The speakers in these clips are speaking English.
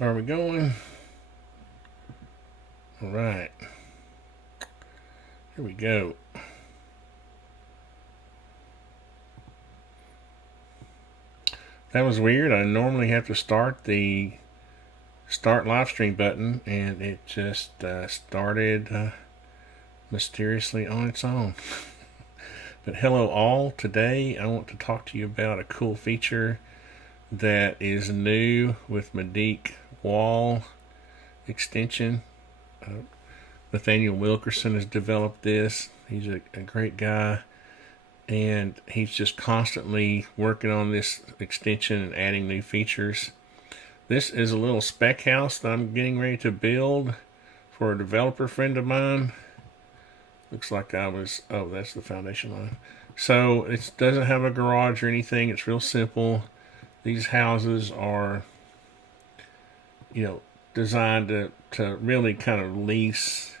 Are we going? All right. Here we go. That was weird. I normally have to start the start live stream button, and it just started mysteriously on its own. But hello all. Today I want to talk to you about a cool feature that is new with Medeek wall extension. Nathaniel Wilkerson has developed this. He's a great guy, and he's just constantly working on this extension and adding new features. This is a little spec house that I'm getting ready to build for a developer friend of mine. Looks like that's the foundation line. So it doesn't have a garage or anything. It's real simple. These houses are, designed to really kind of lease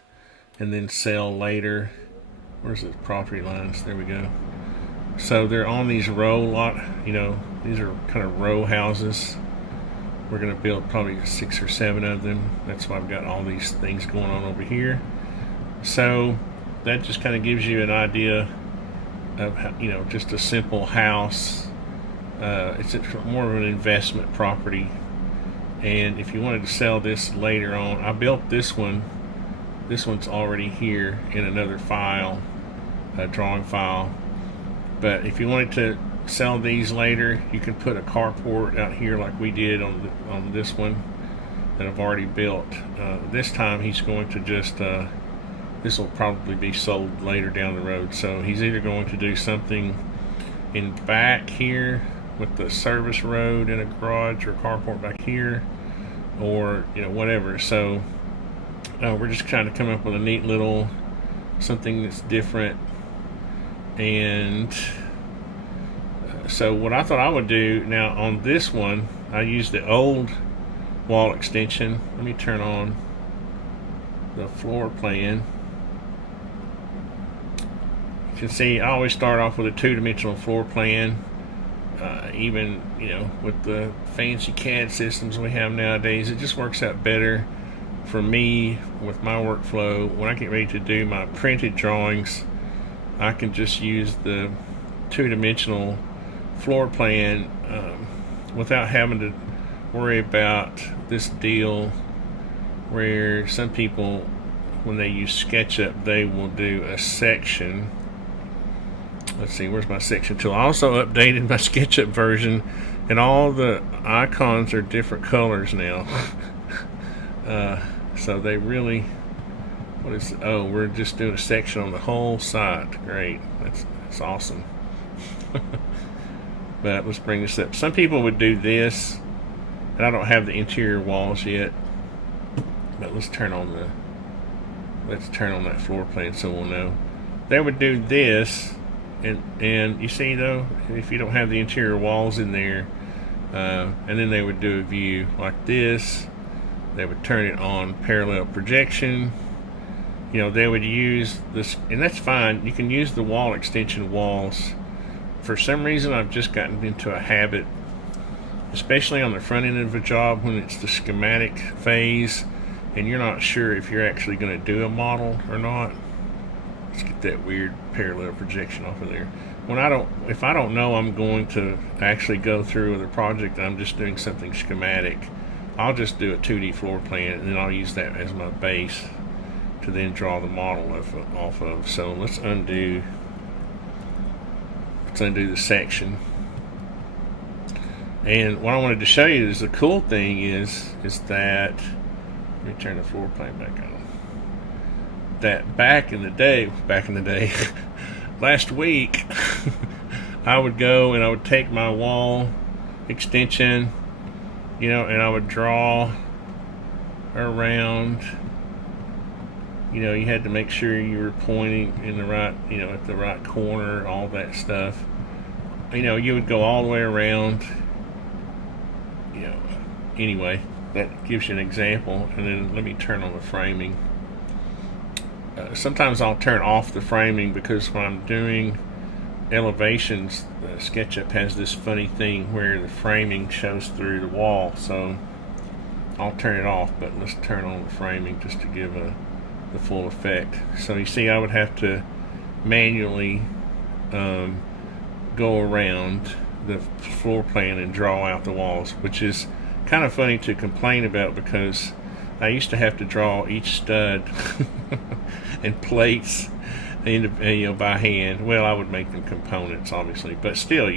and then sell later. Where's the property lines? There we go. So they're on these these are kind of row houses. We're going to build probably 6 or 7 of them. That's why I've got all these things going on over here. So that just kind of gives you an idea of just a simple house. It's more of an investment property, and if you wanted to sell this later on, I built this one. This one's already here in another file, a drawing file. But if you wanted to sell these later, you can put a carport out here like we did on this one that I've already built. This time he's going to just this will probably be sold later down the road. So he's either going to do something in back here with the service road and a garage or carport back here, or whatever. So we're just trying to come up with a neat little something that's different. And so what I thought I would do now on this one, I used the old wall extension. Let me turn on the floor plan. You can see I always start off with a 2-dimensional floor plan. Even with the fancy CAD systems we have nowadays, it just works out better for me with my workflow. When I get ready to do my printed drawings, I can just use the 2-dimensional floor plan without having to worry about this deal where some people, when they use SketchUp, they will do a section. Let's see, where's my section tool? I also updated my SketchUp version, and all the icons are different colors now. So they really, we're just doing a section on the whole site. Great, that's awesome. But let's bring this up. Some people would do this, and I don't have the interior walls yet, but let's turn on that floor plan so we'll know. They would do this. And you see though, if you don't have the interior walls in there, and then they would do a view like this, they would turn it on parallel projection. They would use this, and that's fine. You can use the wall extension walls. For some reason, I've just gotten into a habit, especially on the front end of a job when it's the schematic phase and you're not sure if you're actually going to do a model or not. Let's get that weird parallel projection off of there. If I don't know I'm going to actually go through with a project and I'm just doing something schematic, I'll just do a 2D floor plan, and then I'll use that as my base to then draw the model off of. So let's undo the section. And what I wanted to show you is the cool thing is that, let me turn the floor plan back on. That back in the day, last week, I would go and I would take my wall extension, and I would draw around. You had to make sure you were pointing in the right, at the right corner, all that stuff. You would go all the way around. Anyway, that gives you an example. And then let me turn on the framing. Sometimes I'll turn off the framing because when I'm doing elevations, SketchUp has this funny thing where the framing shows through the wall. So I'll turn it off, but let's turn on the framing just to give the full effect. So you see, I would have to manually go around the floor plan and draw out the walls, which is kind of funny to complain about because I used to have to draw each stud and plates by hand. Well, I would make them components, obviously, but still,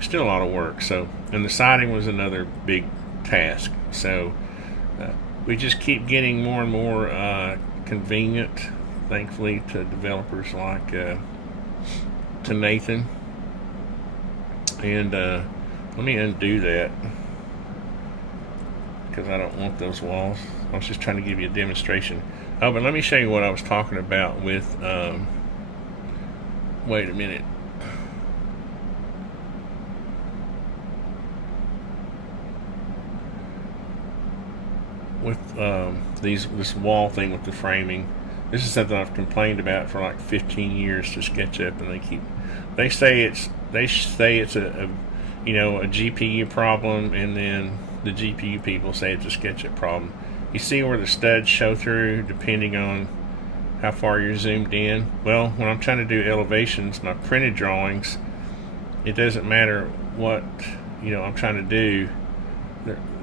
still a lot of work. So, and the siding was another big task. So, we just keep getting more and more convenient, thankfully, to developers like to Nathan. And let me undo that because I don't want those walls. I was just trying to give you a demonstration. Oh, but let me show you what I was talking about with, wait a minute. With this wall thing with the framing. This is something I've complained about for like 15 years to SketchUp, and they say it's a GPU problem, and then the GPU people say it's a SketchUp problem. You see where the studs show through depending on how far you're zoomed in? Well, when I'm trying to do elevations, my printed drawings, it doesn't matter what I'm trying to do,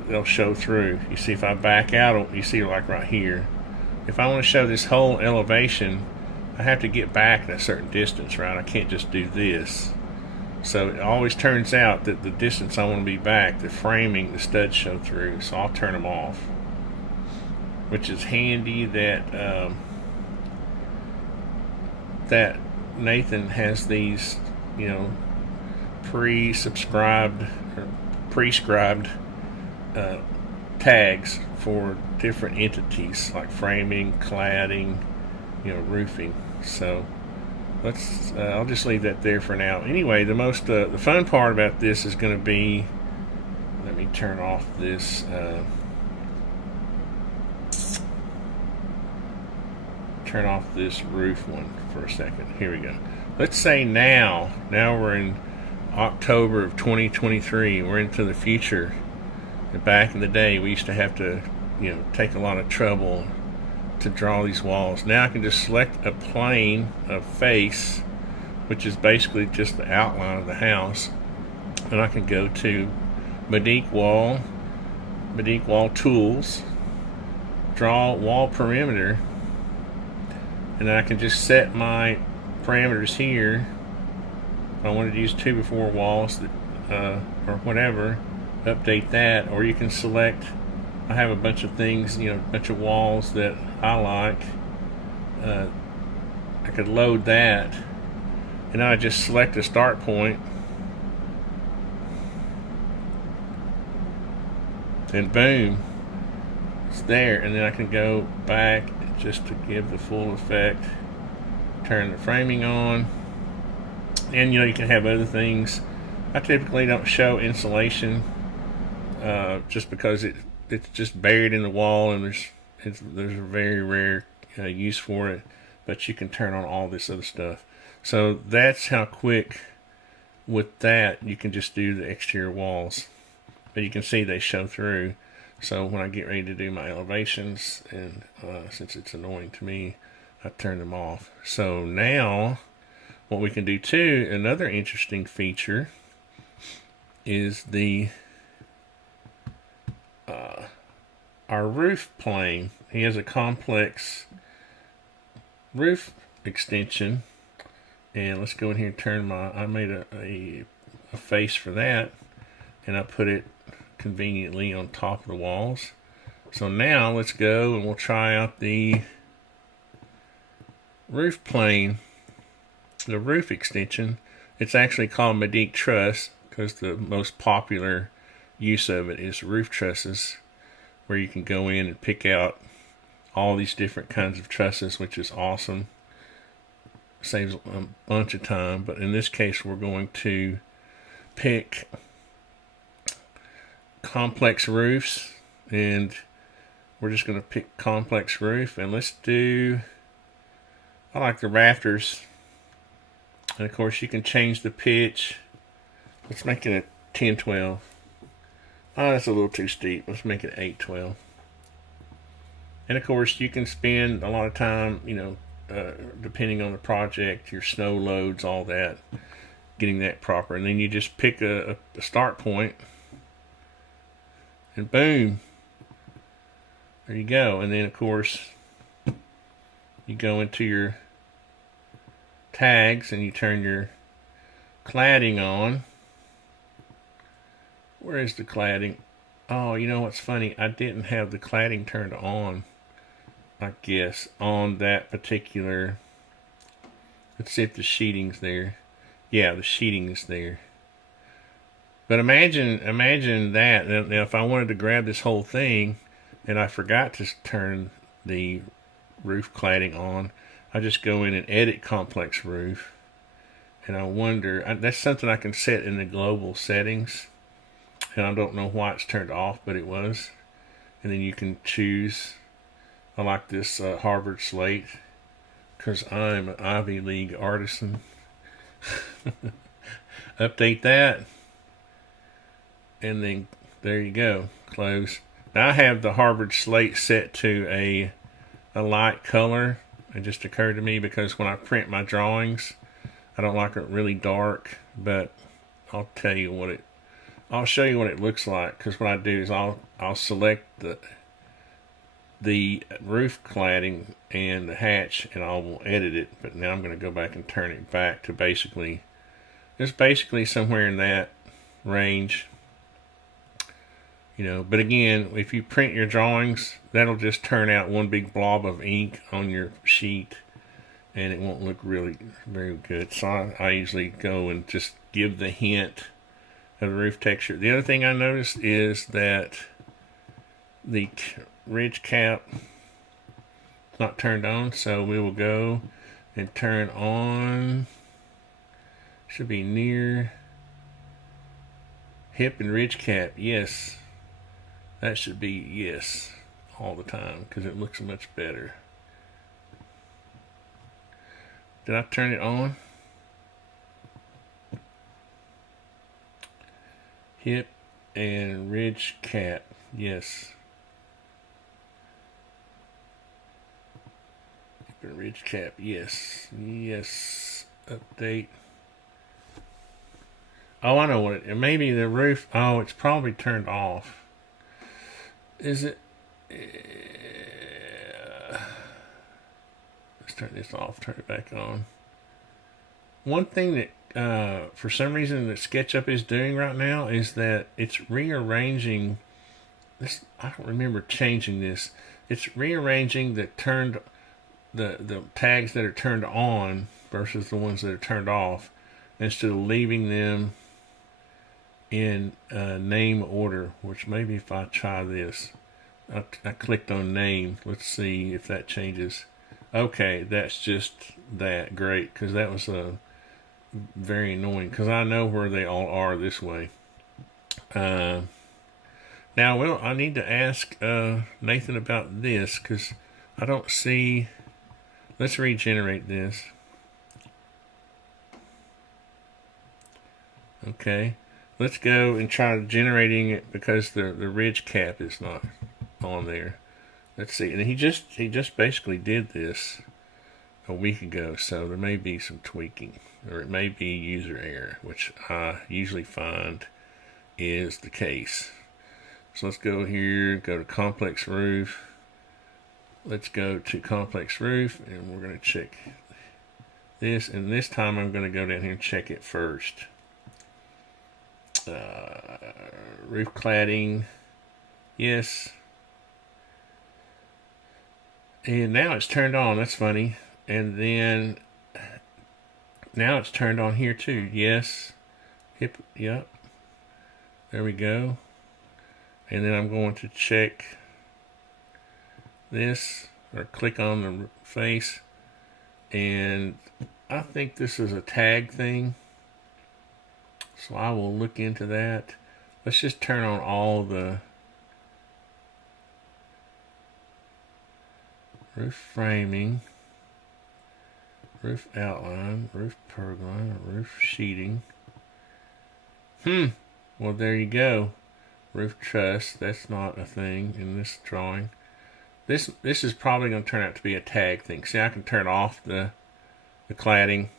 they'll show through. You see, if I back out, you see like right here, if I want to show this whole elevation, I have to get back a certain distance, right? I can't just do this. So it always turns out that the distance I want to be back, the framing, the studs show through, so I'll turn them off. Which is handy that that Nathan has these, prescribed tags for different entities like framing, cladding, roofing. So I'll just leave that there for now. Anyway, the fun part about this is going to be, let me turn off this roof one for a second. Here we go. Let's say now we're in October of 2023. We're into the future. And back in the day, we used to have to, take a lot of trouble to draw these walls. Now I can just select a plane of face, which is basically just the outline of the house, and I can go to Medeek wall tools, draw wall perimeter, and then I can just set my parameters here. If I wanted to use 2x4 walls or whatever, update that. Or you can select, I have a bunch of things, a bunch of walls that I like. I could load that, and I just select a start point, and boom, it's there. And then I can go back just to give the full effect, turn the framing on, and you can have other things. I typically don't show insulation just because it's just buried in the wall, and there's a very rare use for it, but you can turn on all this other stuff. So that's how quick with that you can just do the exterior walls, but you can see they show through. So when I get ready to do my elevations, and since it's annoying to me, I turn them off. So now what we can do too, another interesting feature, is our roof plane. He has a complex roof extension, and let's go in here and turn I made a face for that, and I put it conveniently on top of the walls. So now let's go and we'll try out the roof plane, the roof extension. It's actually called Medeek Truss because the most popular use of it is roof trusses, where you can go in and pick out all these different kinds of trusses, which is awesome. Saves a bunch of time, but in this case we're going to pick complex roofs, and we're just going to pick complex roof, and let's do, I like the rafters, and of course you can change the pitch. Let's make it a 10-12. Oh, that's a little too steep. Let's make it 812. And of course, you can spend a lot of time, depending on the project, your snow loads, all that, getting that proper. And then you just pick a start point, and boom, there you go. And then, of course, you go into your tags and you turn your cladding on. Where is the cladding? Oh, you know what's funny? I didn't have the cladding turned on, I guess, on that particular. Let's see if the sheeting's there. Yeah, the sheeting is there. But imagine that. Now, if I wanted to grab this whole thing and I forgot to turn the roof cladding on, I just go in and edit complex roof. And I wonder, that's something I can set in the global settings. And I don't know why it's turned off, but it was. And then you can choose. I like this Harvard slate because I'm an Ivy League artisan. Update that. And then there you go. Close. Now I have the Harvard slate set to a light color. It just occurred to me because when I print my drawings, I don't like it really dark, but I'll show you what it looks like. Because what I do is I'll select the roof cladding and the hatch, and I will edit it. But now I'm going to go back and turn it back to basically somewhere in that range. But again, if you print your drawings, that'll just turn out one big blob of ink on your sheet, and it won't look really very good. So I usually go and just give the hint of the roof texture. The other thing I noticed is that the ridge cap is not turned on, so we will go and turn on. Should be near hip and ridge cap. Yes. That should be yes all the time because it looks much better. Did I turn it on? Hip and ridge cap. Yes. Hip and ridge cap. Yes. Yes. Update. Oh, I know what it. Maybe the roof. Oh, it's probably turned off. Is it? Let's turn this off, turn it back on. One thing that, for some reason, that SketchUp is doing right now is that it's rearranging this. I don't remember changing this. It's rearranging the tags that are turned on versus the ones that are turned off, instead of leaving them in name order, which maybe if I try this, I clicked on name. Let's see if that changes. Okay, that's just that. Great, because that was very annoying, because I know where they all are this way. Now, well, I need to ask Nathan about this, because I don't see. Let's regenerate this. Okay. Let's go and try generating it because the ridge cap is not on there. Let's see. And he just basically did this a week ago, so there may be some tweaking, or it may be user error, which I usually find is the case. So let's go here, go to complex roof. Let's go to complex roof, and we're going to check this. And this time I'm going to go down here and check it first. Roof cladding, yes. And now it's turned on. That's funny. And then now it's turned on here too. Yes. Hip. Yep. There we go. And then I'm going to check this, or click on the face, and I think this is a tag thing. So I will look into that. Let's just turn on all the roof framing, roof outline, roof pergola, roof sheeting. Well, there you go. Roof truss, that's not a thing in this drawing. This is probably going to turn out to be a tag thing. See, I can turn off the cladding.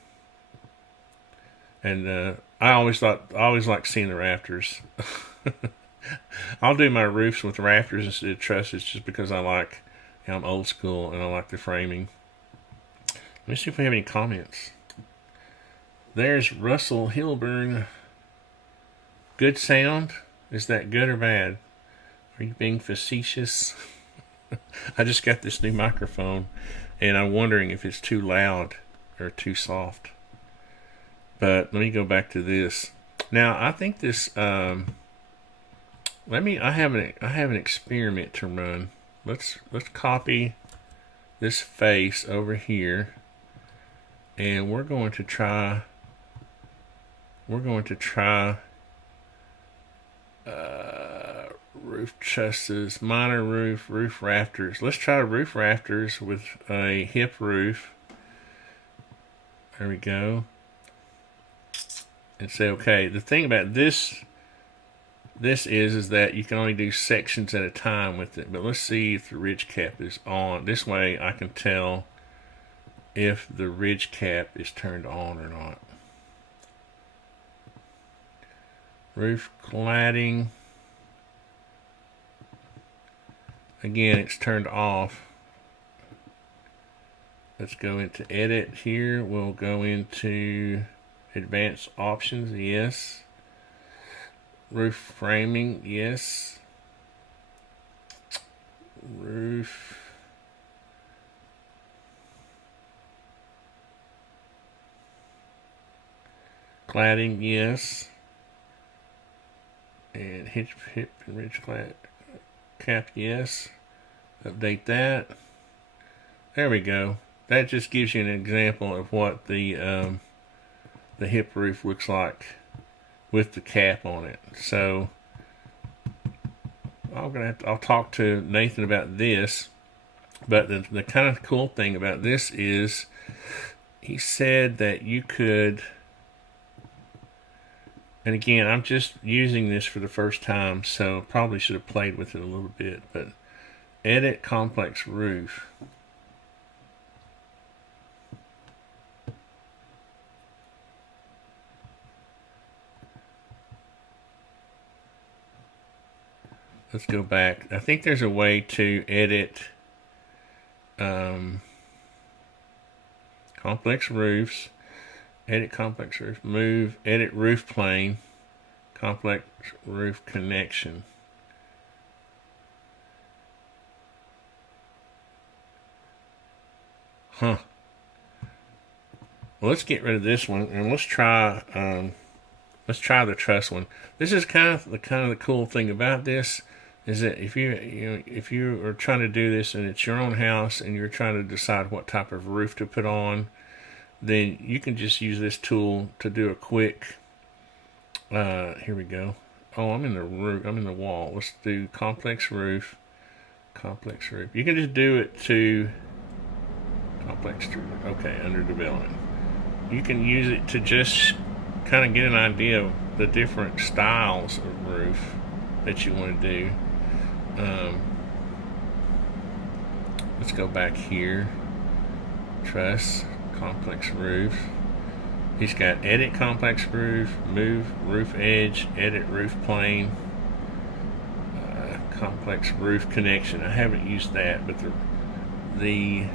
And I always like seeing the rafters. I'll do my roofs with rafters instead of trusses just because I'm old school and I like the framing. Let me see if we have any comments. There's Russell Hilburn. Good sound? Is that good or bad? Are you being facetious? I just got this new microphone and I'm wondering if it's too loud or too soft. But let me go back to this. Now I think this I have an experiment to run. Let's copy this face over here and we're going to try roof trusses, minor roof rafters. Let's try roof rafters with a hip roof. There we go. And say, okay, the thing about this is that you can only do sections at a time with it. But let's see if the ridge cap is on. This way I can tell if the ridge cap is turned on or not. Roof cladding. Again, it's turned off. Let's go into edit here. We'll go into advanced options, yes. Roof framing, yes. Roof. Cladding, yes. And hip and ridge cap, yes. Update that. There we go. That just gives you an example of what the hip roof looks like with the cap on it. So I'll talk to Nathan about this. But the kind of cool thing about this is he said that you could. And again, I'm just using this for the first time, so probably should have played with it a little bit. But edit complex roof. Let's go back. I think there's a way to edit complex roofs. Edit complex roof, move, edit roof plane, complex roof connection. Well, let's get rid of this one and let's try the truss one. This is kind of the cool thing about this is that if you are trying to do this and it's your own house and you're trying to decide what type of roof to put on, then you can just use this tool to do a quick, here we go. Oh, I'm in the roof, I'm in the wall. Let's do complex roof. You can just do it to complex roof. Okay, under development. You can use it to just kind of get an idea of the different styles of roof that you want to do. Let's go back here. Truss. Complex roof. He's got edit complex roof, move roof edge, edit roof plane, complex roof connection. I haven't used that, but the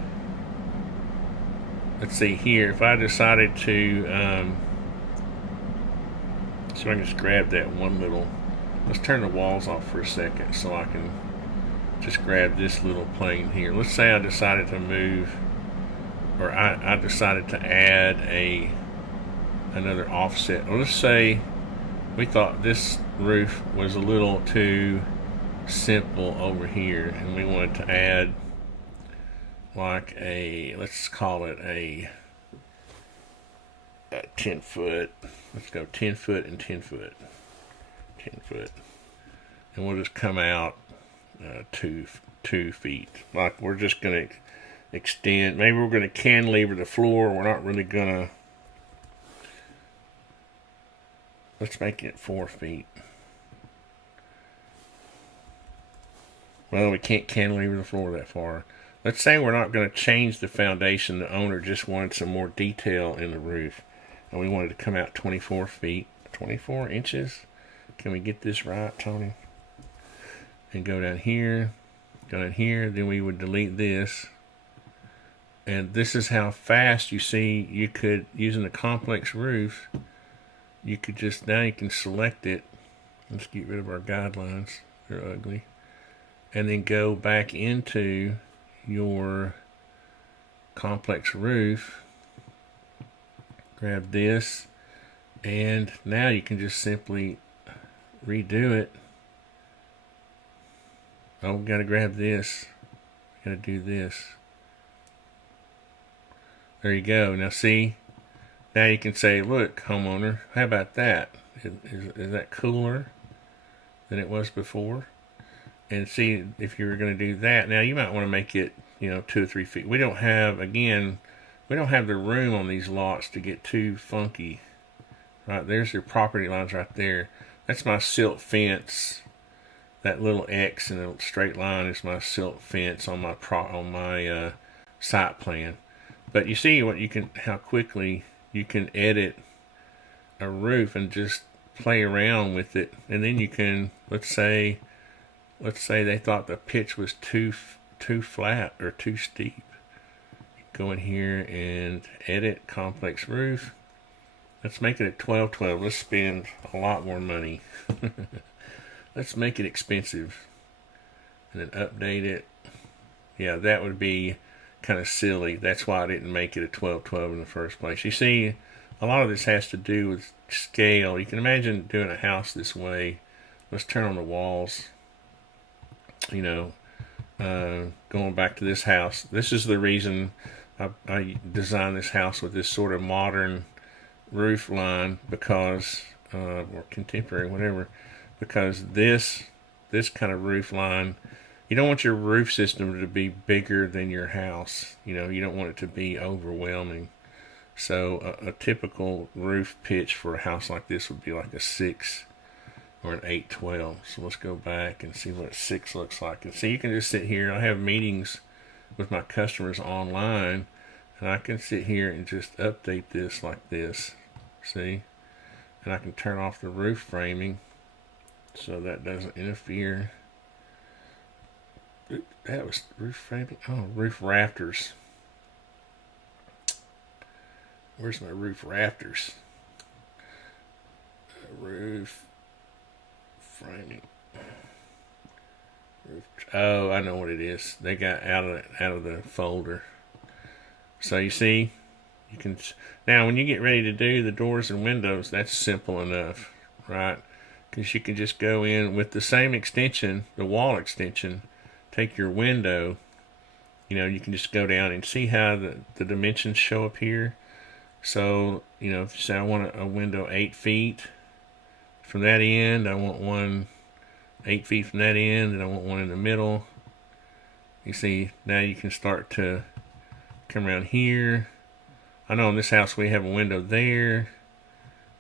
let's see here. If I decided to, so I can just grab that one little. Let's turn the walls off for a second, so I can just grab this little plane here. Let's say I decided to move. Or I decided to add another offset. Or let's say we thought this roof was a little too simple over here and we wanted to add like let's call it a 10 foot. Let's go 10 foot and 10 foot. 10 foot. And we'll just come out 2 feet. Like we're just going to extend. Maybe we're going to cantilever the floor. We're not really going to. Let's make it 4 feet. Well, we can't cantilever the floor that far. Let's say we're not going to change the foundation. The owner just wanted some more detail in the roof. And we wanted to come out 24 feet, 24 inches. Can we get this right, Tony? And go down here, then we would delete this. And this is how fast you see you could, using a complex roof, you could just, now you can select it. Let's get rid of our guidelines. They're ugly. And then go back into your complex roof. Grab this. And now you can just simply redo it. Oh, we gotta grab this. Gotta do this. There you go. Now see, now you can say, look, homeowner, how about that? Is that cooler than it was before? And see, if you were going to do that, now you might want to make it, 2 or 3 feet. We don't have the room on these lots to get too funky. Right, there's your property lines right there. That's my silt fence. That little X in a straight line is my silt fence on my site plan. But you see how quickly you can edit a roof and just play around with it. And then you can, let's say they thought the pitch was too flat or too steep. Go in here and edit complex roof. Let's make it a 12-12. Let's spend a lot more money. Let's make it expensive. And then update it. Yeah, that would be kind of silly. That's why I didn't make it a 12-12 in the first place. You see, a lot of this has to do with scale. You can imagine doing a house this way. Let's turn on the walls. Going back to this house. This is the reason I designed this house with this sort of modern roof line, because, or contemporary, whatever, because this kind of roof line, you don't want your roof system to be bigger than your house. You don't want it to be overwhelming. So a typical roof pitch for a house like this would be like a 6 or an 8-12. So let's go back and see what 6 looks like. And see, you can just sit here. I have meetings with my customers online, and I can sit here and just update this like this. See? And I can turn off the roof framing so that doesn't interfere. That was roof framing. Oh, roof rafters. Where's my roof rafters? Roof framing. Oh, I know what it is. They got out of the folder. So you see, you can now when you get ready to do the doors and windows, that's simple enough, right? Because you can just go in with the same extension, the wall extension. Take your window. You can just go down and see how the dimensions show up here. So if you say I want a window 8 feet from that end, I want one 8 feet from that end, and I want one in the middle. You see, now you can start to come around here. I know in this house we have a window there, and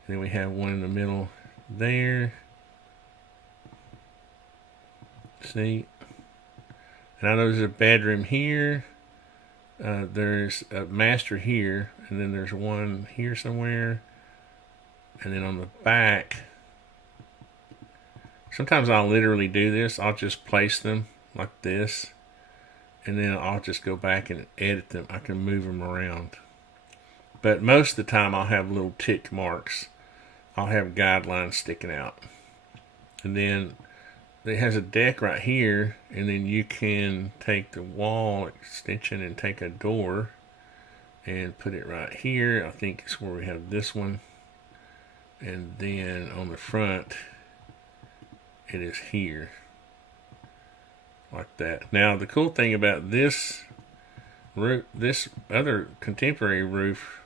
then we have one in the middle there. See? And I know there's a bedroom here. There's a master here, and then there's one here somewhere. And then on the back, sometimes I'll literally do this. I'll just place them like this, and then I'll just go back and edit them. I can move them around. But most of the time I'll have little tick marks. I'll have guidelines sticking out. And then it has a deck right here, and then you can take the wall extension and take a door and put it right here. I think it's where we have this one. And then on the front, it is here. Like that. Now, the cool thing about this roof, this other contemporary roof,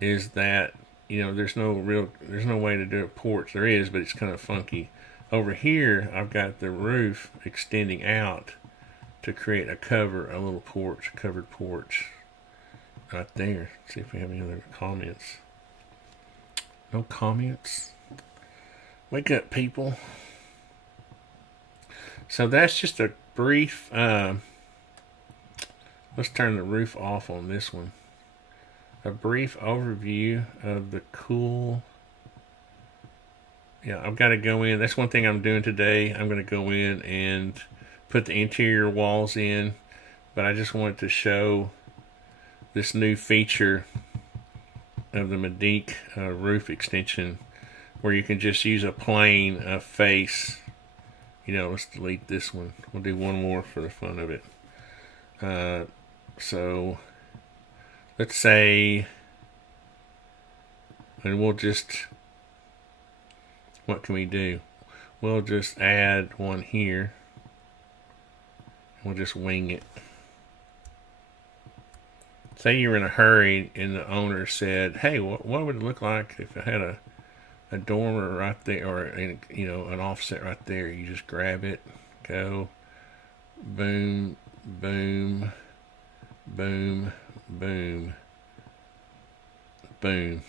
is that, there's no way to do a porch. There is, but it's kind of funky. Over here, I've got the roof extending out to create a little porch, covered porch. Right there. Let's see if we have any other comments. No comments. Wake up, people. So that's just a brief, let's turn the roof off on this one. A brief overview of the cool. Yeah, I've got to go in. That's one thing I'm doing today. I'm going to go in and put the interior walls in, but I just wanted to show this new feature of the Medeek roof extension, where you can just use a plane face. You know, let's delete this one. We'll do one more for the fun of it. So let's say, and we'll just, what can we do? We'll just add one here. We'll just wing it. Say you're in a hurry and the owner said, hey, what would it look like if I had a dormer right there, or an offset right there? You just grab it, go, boom, boom, boom, boom, boom.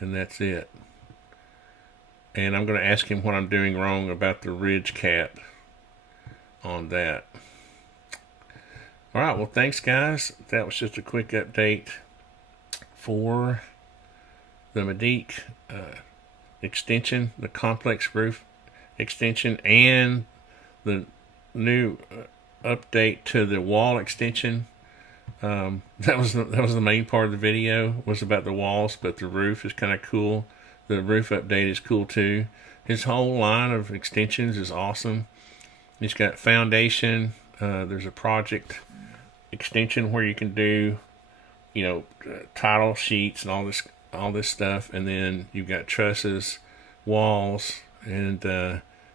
And that's it. And I'm going to ask him what I'm doing wrong about the ridge cap on that. All right, well, thanks, guys. That was just a quick update for the Medeek extension, the complex roof extension, and the new update to the wall extension. That was the main part of the video, was about the walls, but the roof is kind of cool. The roof update is cool too. His whole line of extensions is awesome. He's got foundation. There's a project extension where you can do, title sheets and all this stuff, and then you've got trusses, walls, and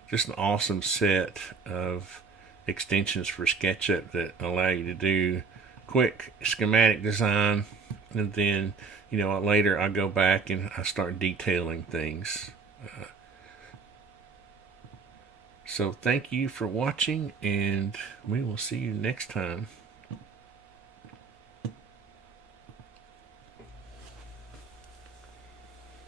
just an awesome set of extensions for SketchUp that allow you to do quick schematic design, and then later I go back and I start detailing things. So thank you for watching, and we will see you next time.